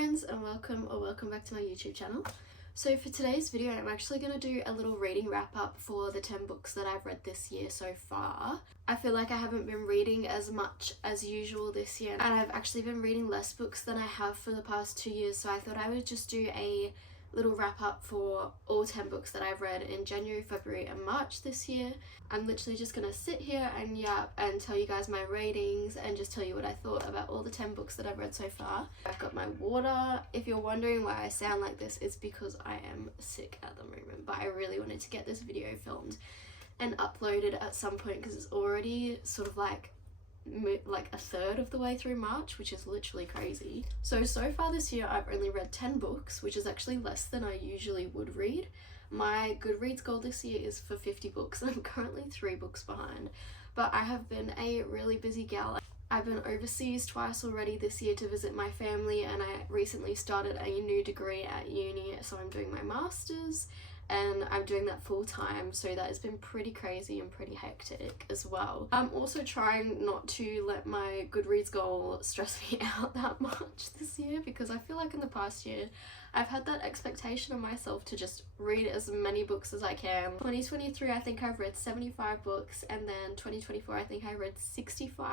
friends, and welcome back to my YouTube channel. So for today's video I'm actually going to do a little reading wrap up for the 10 books that I've read this year so far. I feel like I haven't been reading as much as usual this year, and I've actually been reading less books than I have for the past 2 years, so I thought I would just do a little wrap up for all 10 books that I've read in January, February and March this year. I'm literally just gonna sit here and yap and tell you guys my ratings and just tell you what I thought about all the 10 books that I've read so far. I've got my water. If you're wondering why I sound like this, it's because I am sick at the moment, but I really wanted to get this video filmed and uploaded at some point because it's already sort of like a third of the way through March, which is literally crazy. So far this year I've only read 10 books, which is actually less than I usually would read. My Goodreads goal this year is for 50 books and I'm currently 3 books behind, but I have been a really busy gal. I've been overseas twice already this year to visit my family, and I recently started a new degree at uni, so I'm doing my master's and I'm doing that full time, so that has been pretty crazy and pretty hectic as well. I'm also trying not to let my Goodreads goal stress me out that much this year, because I feel like in the past year I've had that expectation on myself to just read as many books as I can. 2023 I think I've read 75 books, and then 2024 I think I read 65.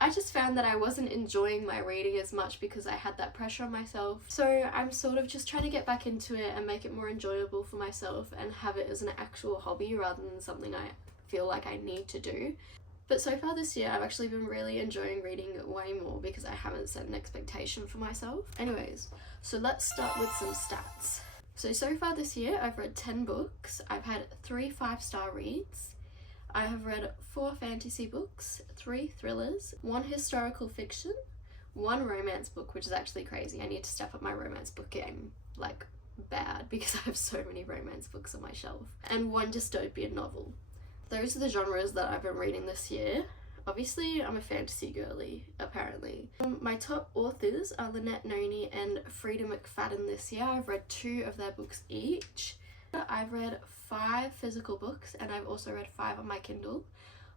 I just found that I wasn't enjoying my reading as much because I had that pressure on myself. So I'm sort of just trying to get back into it and make it more enjoyable for myself and have it as an actual hobby rather than something I feel like I need to do. But so far this year I've actually been really enjoying reading way more because I haven't set an expectation for myself. Anyways, so let's start with some stats. So far this year I've read 10 books. I've had 3 5-star reads. I have read 4 fantasy books, 3 thrillers, 1 historical fiction, 1 romance book, which is actually crazy. I need to step up my romance book game, like, bad, because I have so many romance books on my shelf, and 1 dystopian novel. Those are the genres that I've been reading this year. Obviously, I'm a fantasy girly, apparently. My top authors are Lynette Noni and Frida McFadden this year. I've read 2 of their books each. I've read 5 physical books, and I've also read 5 on my Kindle.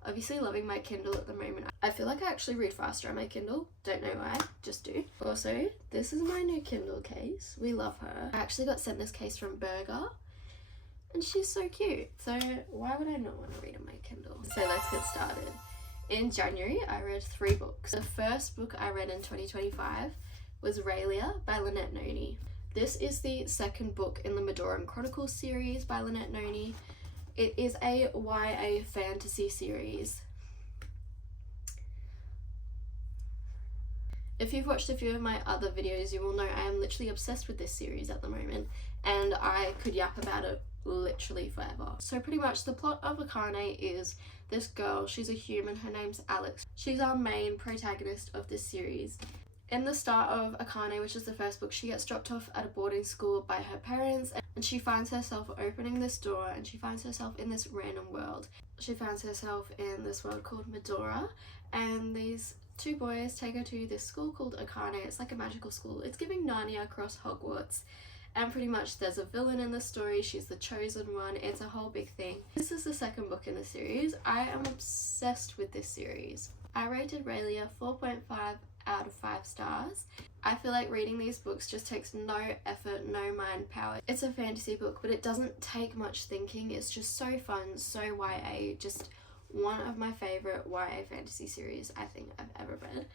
Obviously loving my Kindle at the moment. I feel like I actually read faster on my Kindle. Don't know why, just do. Also, this is my new Kindle case. We love her. I actually got sent this case from Berger, and she's so cute. So why would I not want to read on my Kindle? So let's get started. In January, I read 3 books. The first book I read in 2025 was Raelia by Lynette Noni. This is the second book in the Madoran Chronicles series by Lynette Noni. It is a YA fantasy series. If you've watched a few of my other videos, you will know I am literally obsessed with this series at the moment, and I could yap about it literally forever. So pretty much the plot of Akane is this girl, she's a human, her name's Alex. She's our main protagonist of this series. In the start of Akane, which is the first book, she gets dropped off at a boarding school by her parents, and she finds herself opening this door, and she finds herself in this random world. She finds herself in this world called Medora, and these 2 boys take her to this school called Akane. It's like a magical school. It's giving Narnia across Hogwarts, and pretty much there's a villain in the story. She's the chosen one. It's a whole big thing. This is the second book in the series. I am obsessed with this series. I rated Raelia 4.5 out of 5 stars. I feel like reading these books just takes no effort, no mind power. It's a fantasy book, but it doesn't take much thinking. It's just so fun, so YA, just one of my favourite YA fantasy series I think I've ever read.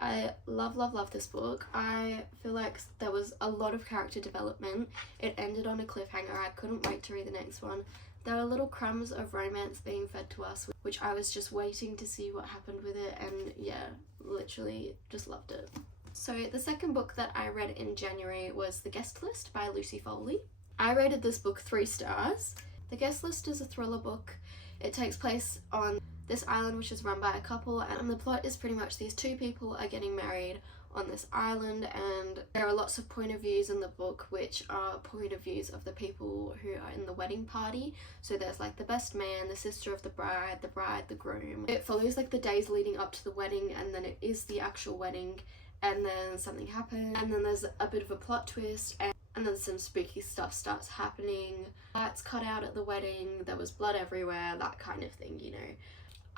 I love this book. I feel like there was a lot of character development. It ended on a cliffhanger. I couldn't wait to read the next one. There were little crumbs of romance being fed to us, which I was just waiting to see what happened with it, and yeah, literally just loved it. So the second book that I read in January was The Guest List by Lucy Foley. I rated this book 3 stars. The Guest List is a thriller book. It takes place on this island which is run by a couple, and the plot is pretty much these 2 people are getting married on this island, and there are lots of point of views in the book, which are point of views of the people who are in the wedding party. So there's like the best man, the sister of the bride, the groom. It follows like the days leading up to the wedding, and then it is the actual wedding, and then something happens, and then there's a bit of a plot twist, and then some spooky stuff starts happening. Lights cut out at the wedding, there was blood everywhere, that kind of thing, you know.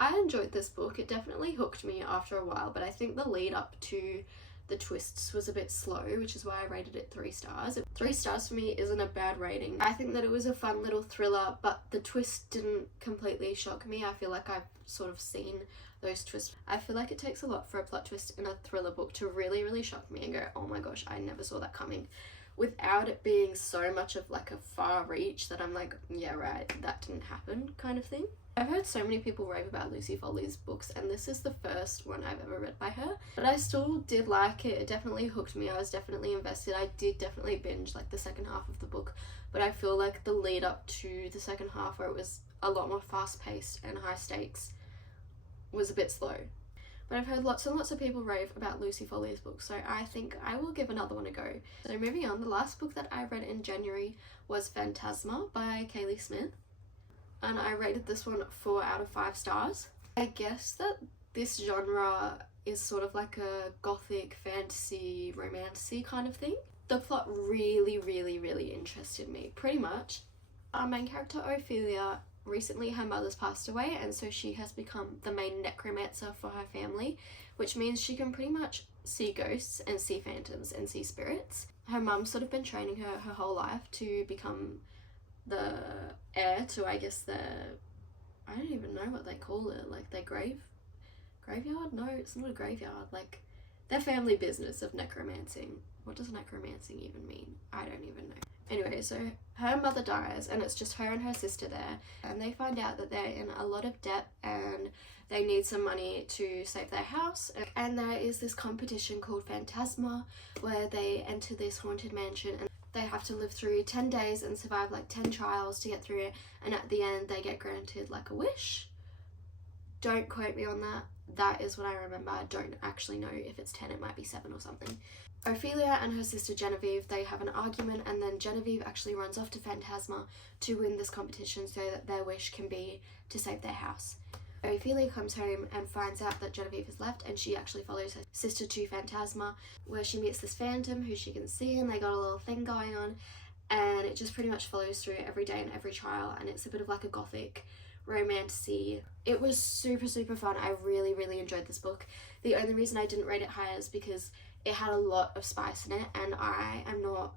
I enjoyed this book. It definitely hooked me after a while, but I think the lead up to the twists was a bit slow, which is why I rated it 3 stars. 3 stars for me isn't a bad rating. I think that it was a fun little thriller, but the twist didn't completely shock me. I feel like I've sort of seen those twists. I feel like it takes a lot for a plot twist in a thriller book to really, really shock me and go, oh my gosh, I never saw that coming, without it being so much of like a far reach that I'm like, yeah, right, that didn't happen kind of thing. I've heard so many people rave about Lucy Foley's books, and this is the first one I've ever read by her, but I still did like it. It definitely hooked me. I was definitely invested. I did definitely binge like the second half of the book, but I feel like the lead up to the second half, where it was a lot more fast paced and high stakes, was a bit slow. But I've heard lots and lots of people rave about Lucy Foley's books, so I think I will give another one a go. So moving on, the last book that I read in January was Phantasma by Kaylee Smith, and I rated this one 4 out of 5 stars. I guess that this genre is sort of like a gothic fantasy romancy kind of thing. The plot really, really, really interested me. Pretty much, our main character Ophelia, recently her mother's passed away, and so she has become the main necromancer for her family, which means she can pretty much see ghosts and see phantoms and see spirits. Her mum's sort of been training her whole life to become the heir to, I guess, I don't even know what they call it, like their graveyard? No, it's not a graveyard, like their family business of necromancing. What does necromancing even mean? I don't even know. Anyway, so her mother dies and it's just her and her sister there, and they find out that they're in a lot of debt and they need some money to save their house. And there is this competition called Phantasma where they enter this haunted mansion and they have to live through 10 days and survive like 10 trials to get through it, and at the end they get granted like a wish. Don't quote me on that. That is what I remember. I don't actually know if it's 10, it might be 7 or something. Ophelia and her sister Genevieve, they have an argument, and then Genevieve actually runs off to Phantasma to win this competition so that their wish can be to save their house. Ophelia comes home and finds out that Genevieve has left, and she actually follows her sister to Phantasma, where she meets this phantom who she can see, and they got a little thing going on, and it just pretty much follows through every day and every trial, and it's a bit of like a gothic romantic-y. It was super, super fun. I really, really enjoyed this book. The only reason I didn't rate it higher is because it had a lot of spice in it, and I am not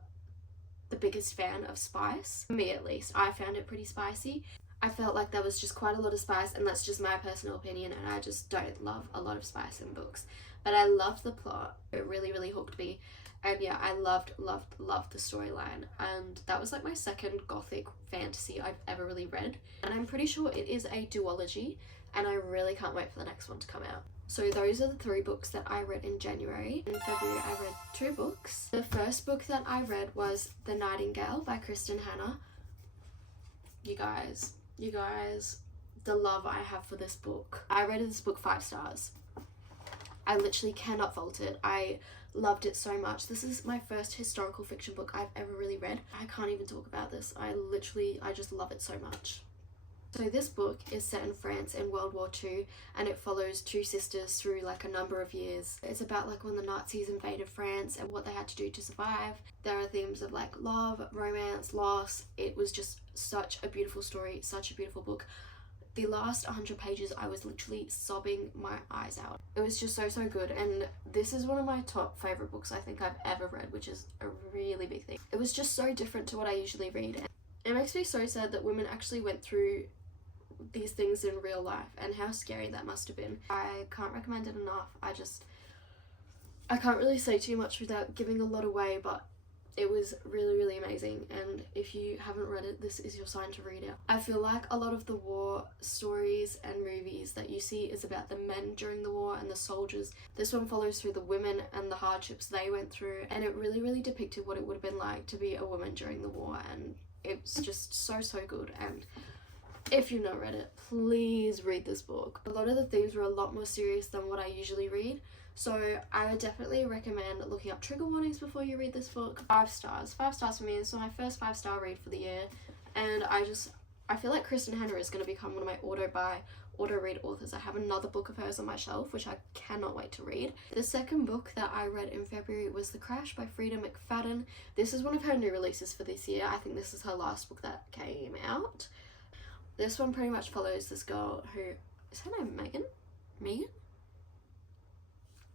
the biggest fan of spice. For me, at least. I found it pretty spicy. I felt like there was just quite a lot of spice, and that's just my personal opinion, and I just don't love a lot of spice in books. But I loved the plot. It really, really hooked me. And yeah, I loved the storyline. And that was like my second gothic fantasy I've ever really read. And I'm pretty sure it is a duology, and I really can't wait for the next one to come out. So those are the 3 books that I read in January. In February, I read 2 books. The first book that I read was The Nightingale by Kristen Hanna. You guys, the love I have for this book. I rated this book 5 stars. I literally cannot fault it. I loved it so much. This is my first historical fiction book I've ever really read. I can't even talk about this. I just love it so much. So this book is set in France in World War II, and it follows 2 sisters through like a number of years. It's about like when the Nazis invaded France and what they had to do to survive. There are themes of like love, romance, loss. It was just such a beautiful story, such a beautiful book. The last 100 pages, I was literally sobbing my eyes out. It was just so, so good, and this is one of my top favourite books I think I've ever read, which is a really big thing. It was just so different to what I usually read, and it makes me so sad that women actually went through these things in real life, and how scary that must have been. I can't recommend it enough. I can't really say too much without giving a lot away, but it was really, really amazing, and if you haven't read it, this is your sign to read it. I feel like a lot of the war stories and movies that you see is about the men during the war and the soldiers. This one follows through the women and the hardships they went through, and it really, really depicted what it would have been like to be a woman during the war, and it's just so, so good. And if you've not read it, please read this book. A lot of the themes were a lot more serious than what I usually read, so I would definitely recommend looking up trigger warnings before you read this book. 5 stars. 5 stars for me. This is my first 5-star read for the year, and I feel like Kristen Hanna is going to become one of my auto-read authors. I have another book of hers on my shelf, which I cannot wait to read. The second book that I read in February was The Crash by Frida McFadden. This is one of her new releases for this year. I think this is her last book that came out. This one pretty much follows this girl who, is her name Megan?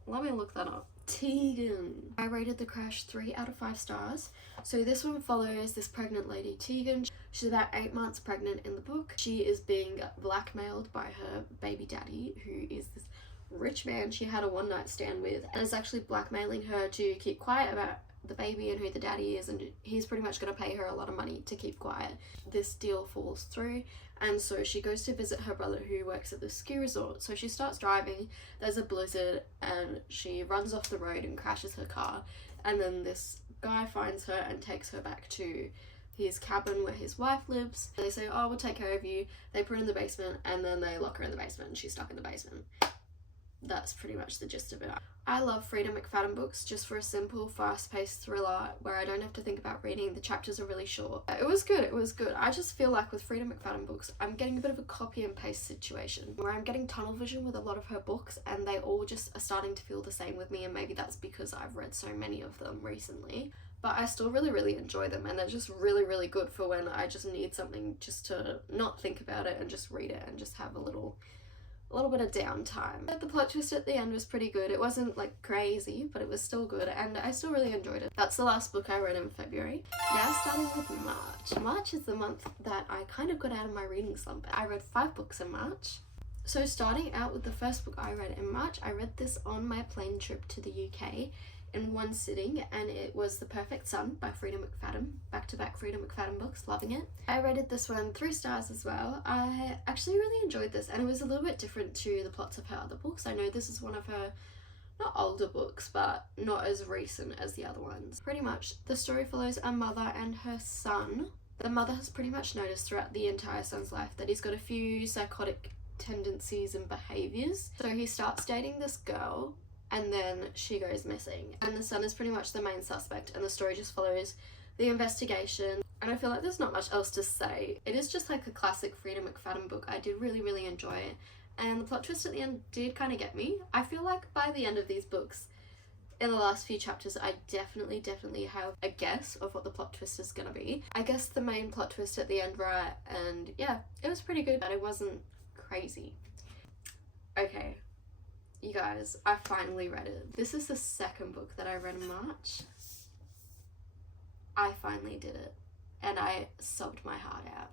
Let me look that up. Tegan. I rated The Crash 3 out of 5 stars. So this one follows this pregnant lady, Tegan. She's about 8 months pregnant in the book. She is being blackmailed by her baby daddy, who is this rich man she had a one-night stand with, and is actually blackmailing her to keep quiet about the baby and who the daddy is, and he's pretty much going to pay her a lot of money to keep quiet. This deal falls through, and so she goes to visit her brother who works at the ski resort. So she starts driving, there's a blizzard, and she runs off the road and crashes her car, and then this guy finds her and takes her back to his cabin where his wife lives. They say, oh, we'll take care of you. They put her in the basement, and then they lock her in the basement, and she's stuck in the basement. That's pretty much the gist of it. I love Frida McFadden books just for a simple, fast-paced thriller where I don't have to think about reading. The chapters are really short. It was good. I just feel like with Frida McFadden books, I'm getting a bit of a copy and paste situation where I'm getting tunnel vision with a lot of her books, and they all just are starting to feel the same with me, and maybe that's because I've read so many of them recently. But I still really enjoy them, and they're just really good for when I just need something just to not think about it and just read it and just have a little bit of downtime. The plot twist at the end was pretty good. It wasn't like crazy, but it was still good, and I still really enjoyed it. That's the last book I read in February. Now starting with March. March is the month that I kind of got out of my reading slump. I read 5 books in March. So starting out with the first book I read in March, I read this on my plane trip to the UK in one sitting, and it was The Perfect Son by Frida McFadden. Back-to-back Frida McFadden books, loving it. I rated this one 3 stars as well. I actually really enjoyed this, and it was a little bit different to the plots of her other books. I know this is one of her, not older books, but not as recent as the other ones. Pretty much, the story follows a mother and her son. The mother has pretty much noticed throughout the entire son's life that he's got a few psychotic tendencies and behaviours. So he starts dating this girl, and then she goes missing, and the son is pretty much the main suspect, and the story just follows the investigation. And I feel like there's not much else to say. It is just like a classic Frida McFadden book. I did really enjoy it, and the plot twist at the end did kind of get me. I feel like by the end of these books, in the last few chapters, I definitely have a guess of what the plot twist is gonna be. I guess the main plot twist at the end, right, and yeah, it was pretty good, but it wasn't crazy. Okay, you guys, I finally read it. This is the second book that I read in March. I finally did it, and I sobbed my heart out.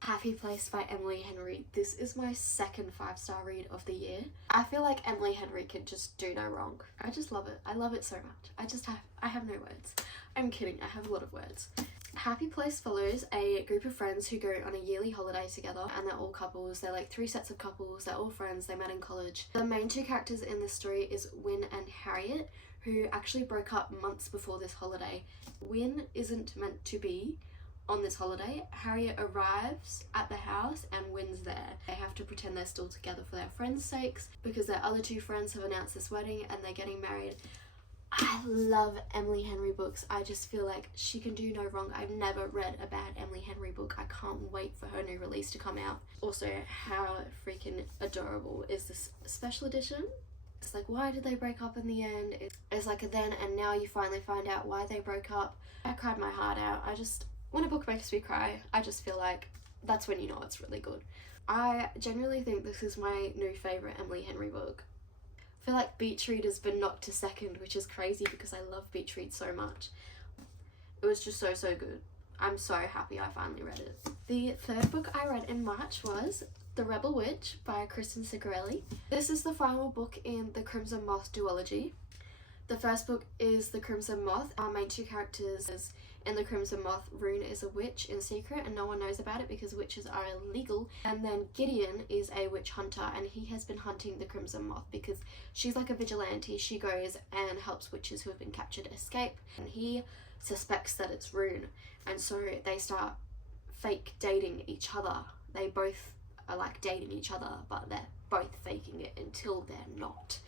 Happy Place by Emily Henry. This is my second 5-star read of the year. I feel like Emily Henry could just do no wrong. I just love it. I love it so much. I have no words. I'm kidding, I have a lot of words. Happy Place follows a group of friends who go on a yearly holiday together, and they're all couples. They're like 3 sets of couples. They're all friends. They met in college. The main 2 characters in this story is Win and Harriet, who actually broke up months before this holiday. Win isn't meant to be on this holiday. Harriet arrives at the house and Win's there. They have to pretend they're still together for their friends' sakes because their other 2 friends have announced this wedding and they're getting married. I love Emily Henry books. I just feel like she can do no wrong. I've never read a bad Emily Henry book. I can't wait for her new release to come out. Also, how freaking adorable is this special edition? It's like, why did they break up in the end? It's like a then and now you finally find out why they broke up. I cried my heart out. When a book makes me cry, I just feel like that's when you know it's really good. I genuinely think this is my new favourite Emily Henry book. I feel like Beach Read has been knocked to second, which is crazy because I love Beach Read so much. It was just so good. I'm so happy I finally read it. The third book I read in March was The Rebel Witch by Kristen Sigarelli. This is the final book in the Crimson Moth duology. The first book is The Crimson Moth. Our main 2 characters in The Crimson Moth, Rune is a witch in secret and no one knows about it because witches are illegal. And then Gideon is a witch hunter, and he has been hunting the Crimson Moth because she's like a vigilante. She goes and helps witches who have been captured escape, and he suspects that it's Rune. And so they start fake dating each other. They both are like dating each other, but they're both faking it until they're not.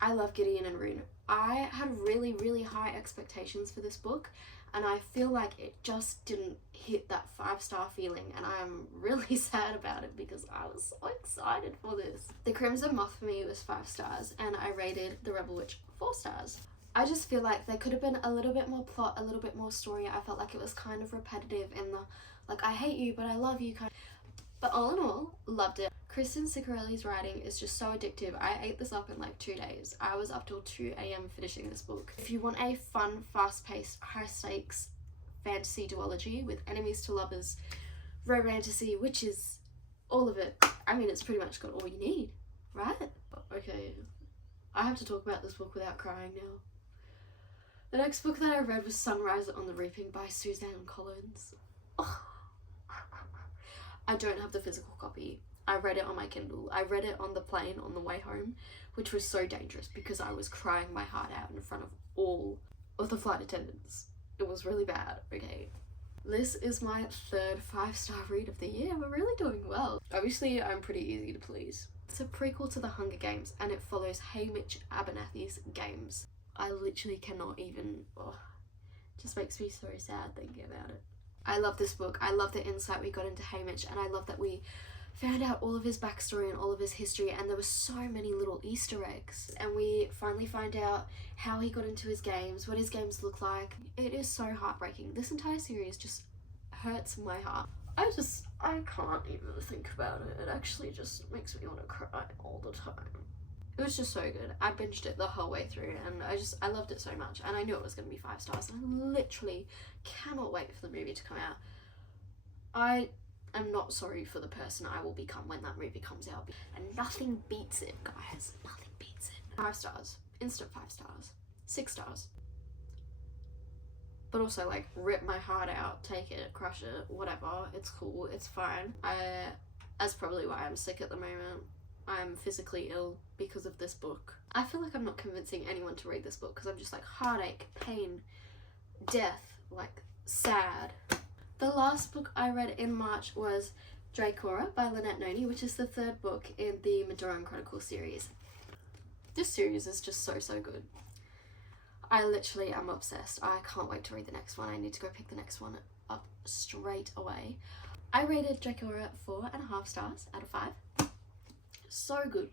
I love Gideon and Rune. I had really high expectations for this book, and I feel like it just didn't hit that 5-star feeling, and I am really sad about it because I was so excited for this. The Crimson Moth for me was 5 stars, and I rated The Rebel Witch 4 stars. I just feel like there could have been a little bit more plot, a little bit more story. I felt like it was kind of repetitive in the, like, I hate you but I love you kind of. But all in all, loved it. Kristen Ciccarelli's writing is just so addictive. I ate this up in like 2 days. I was up till 2 a.m. finishing this book. If you want a fun, fast-paced, high-stakes fantasy duology with enemies to lovers, romantasy, witches, all of it, I mean, it's pretty much got all you need, right? Okay, I have to talk about this book without crying now. The next book that I read was Sunrise on the Reaping by Suzanne Collins. Oh. I don't have the physical copy. I read it on my Kindle. I read it on the plane on the way home, which was so dangerous because I was crying my heart out in front of all of the flight attendants. It was really bad, okay? This is my third 5-star read of the year. We're really doing well. Obviously, I'm pretty easy to please. It's a prequel to The Hunger Games, and it follows Haymitch Abernathy's games. I literally cannot even, it just makes me so sad thinking about it. I love this book. I love the insight we got into Haymitch, and I love that we found out all of his backstory and all of his history, and there were so many little Easter eggs, and we finally find out how he got into his games, what his games look like. It is so heartbreaking. This entire series just hurts my heart. I can't even think about it. It actually just makes me want to cry all the time. It was just so good. I binged it the whole way through, and I loved it so much, and I knew it was going to be 5 stars, and I literally cannot wait for the movie to come out. I am not sorry for the person I will become when that movie comes out, and nothing beats it, guys. Nothing beats it. 5 stars. Instant 5 stars. 6 stars. But also, like, rip my heart out, take it, crush it, whatever. It's cool, it's fine. That's probably why I'm sick at the moment. I'm physically ill because of this book. I feel like I'm not convincing anyone to read this book because I'm just like heartache, pain, death, like sad. The last book I read in March was Dracora by Lynette Noni, which is the 3rd book in the Madoran Chronicles series. This series is just so good. I literally am obsessed. I can't wait to read the next one. I need to go pick the next one up straight away. I rated Dracora 4.5 stars out of 5. So good.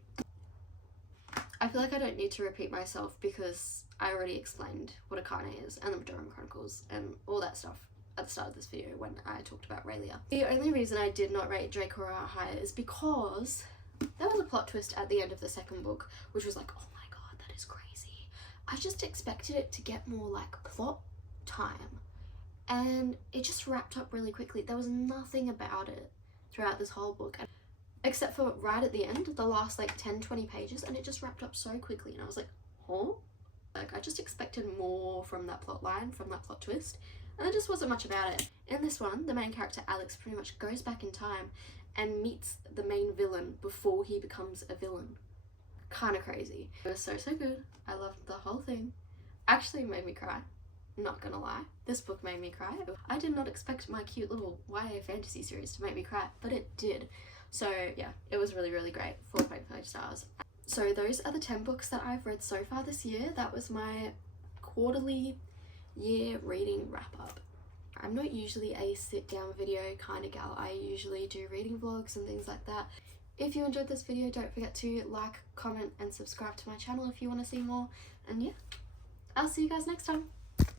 I feel like I don't need to repeat myself because I already explained what Akane is and the Madoran Chronicles and all that stuff at the start of this video when I talked about Raylia. The only reason I did not rate Dracora higher is because there was a plot twist at the end of the 2nd book which was like, oh my god, that is crazy. I just expected it to get more like plot time, and it just wrapped up really quickly. There was nothing about it throughout this whole book, except for right at the end, the last like 10-20 pages, and it just wrapped up so quickly, and I was like, huh? Like, I just expected more from that plot line, from that plot twist, and there just wasn't much about it. In this one, the main character Alex pretty much goes back in time and meets the main villain before he becomes a villain. Kind of crazy. It was so good. I loved the whole thing. Actually made me cry. Not gonna lie, this book made me cry. I did not expect my cute little YA fantasy series to make me cry, but it did. So yeah, it was really great. 4.5 stars. So those are the 10 books that I've read so far this year. That was my quarterly year reading wrap up. I'm not usually a sit down video kind of gal. I usually do reading vlogs and things like that. If you enjoyed this video, don't forget to like, comment and subscribe to my channel if you want to see more. And yeah, I'll see you guys next time.